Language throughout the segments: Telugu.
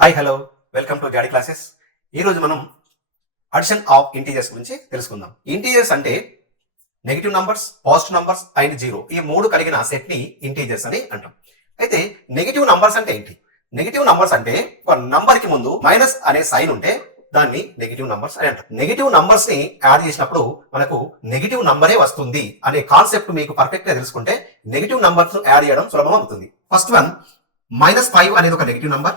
Hi hello welcome to Jadi classes. ఈరోజు మనం అడిషన్ ఆఫ్ ఇంటీజర్స్ గురించి తెలుసుకుందాం. ఇంటీజర్స్ అంటే negative numbers, positive numbers and zero, ఈ మూడు కలిగిన సెట్ ని ఇంటీజర్స్ అని అంటాం. అయితే నెగిటివ్ నంబర్స్ అంటే ఏంటి? నెగిటివ్ నంబర్స్ అంటే ఒక నంబర్ కి ముందు మైనస్ అనే సైన్ ఉంటే దాన్ని నెగిటివ్ నంబర్స్ అని అంటాం. నెగిటివ్ నంబర్స్ ని యాడ్ చేసినప్పుడు మనకు నెగిటివ్ నంబరే వస్తుంది అనే కాన్సెప్ట్ మీకు పర్ఫెక్ట్ గా తెలుసుకుంటే నెగిటివ్ నంబర్స్ యాడ్ చేయడం సులభం అవుతుంది. ఫస్ట్ వన్ -5 అనేది ఒక నెగిటివ్ నంబర్.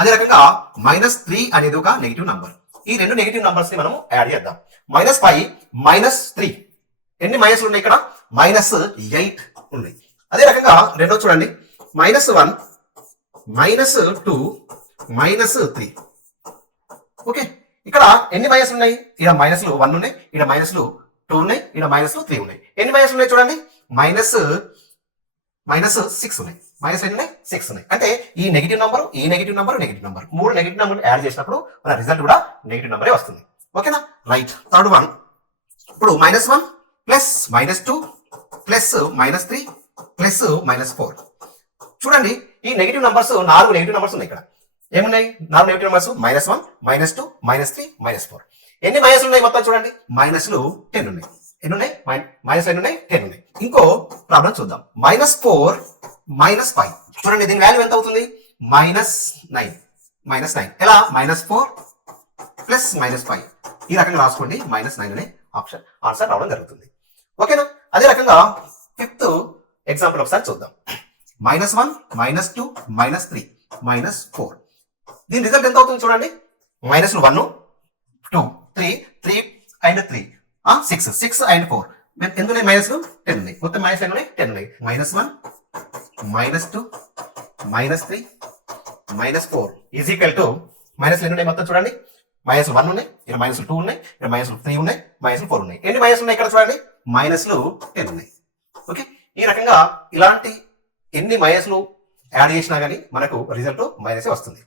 అదే రకంగా -3 అనేది ఒక నెగిటివ్ నంబర్. ఈ రెండు నెగిటివ్ నంబర్స్ ని మనం యాడ్ చేద్దాం. -5 -3 ఎన్ని మైనస్లు ఉన్నాయి ఇక్కడ? -8 ఉన్నాయి. అదే రకంగా రెండో చూడండి, -1 -2 -3. ఓకే, ఇక్కడ ఎన్ని మైనస్లు ఉన్నాయి? ఇక్కడ మైనస్లు 1 ఉన్నాయి, ఇక్కడ మైనస్లు 2 ఉన్నాయి, ఇక్కడ మైనస్లు 3 ఉన్నాయి. ఎన్ని మైనస్లు ఉన్నాయి చూడండి? -6 ఉన్నాయి. మైనస్ ఎన్ని ఉన్నాయి? 6 ఉన్నాయి. అంటే ఈ నెగిటివ్ నంబర్, ఈ నెగిటివ్ నంబర్, నెగిటివ్ నంబర్, మూడు నెగిటివ్ నంబర్ యాడ్ చేసినప్పుడు మన రిజల్ట్ కూడా నెగిటివ్ నంబరే వస్తుంది. ఓకేనా? రైట్. థర్డ్ వన్, ఇప్పుడు -1 ప్లస్ -2 ప్లస్ -3 ప్లస్ -4. చూడండి, ఈ నెగిటివ్ నంబర్స్ 4 నెగిటివ్ నంబర్స్ ఉన్నాయి. ఇక్కడ ఏమున్నాయి? 4 నెగిటివ్ నంబర్స్, -1 -2 -3 -4. ఎన్ని మైనస్లు ఉన్నాయి మొత్తం చూడండి? మైనస్లు 10 ఉన్నాయి. ఎన్ని ఉన్నాయి? మైనస్ ఎన్ని ఉన్నాయి? 10 ఉన్నాయి. ఇంకో ప్రాబ్లం చూద్దాం. -4 -5. చూడండి, దీని వాల్యూ ఎంత అవుతుంది? -9. ఎలా? -4 ప్లస్ -5. ఈ రకంగా రాసుకోండి. -9 అనే ఆప్షన్ ఆన్సర్ రావడం జరుగుతుంది. ఓకేనా? అదే రకంగా ఫిఫ్త్ ఎగ్జాంపుల్ ఒకసారి చూద్దాం. -1 -2 -3 -4. దీని రిజల్ట్ ఎంత అవుతుంది చూడండి? -1 2 3 అండ్ 3 6 అండ్ 4. ఎందుకు మైనస్లు 10 ఉన్నాయి. మొత్తం మైనస్ ఎన్ని ఉన్నాయి? 10 ఉన్నాయి. -1 -2 -3 -4 ఈజ్ ఈక్వల్ టు మైనస్లు ఎన్ని ఉన్నాయి మొత్తం చూడండి? -1 ఉన్నాయి, ఇక్కడ -2 ఉన్నాయి, ఇక్కడ -3 ఉన్నాయి, -4 ఉన్నాయి. ఎన్ని మైనస్లు ఉన్నాయి ఇక్కడ చూడండి? -10 ఉన్నాయి. ఓకే, ఈ రకంగా ఇలాంటి ఎన్ని మైనస్లు యాడ్ చేసినా కానీ మనకు రిజల్ట్ మైనసే వస్తుంది.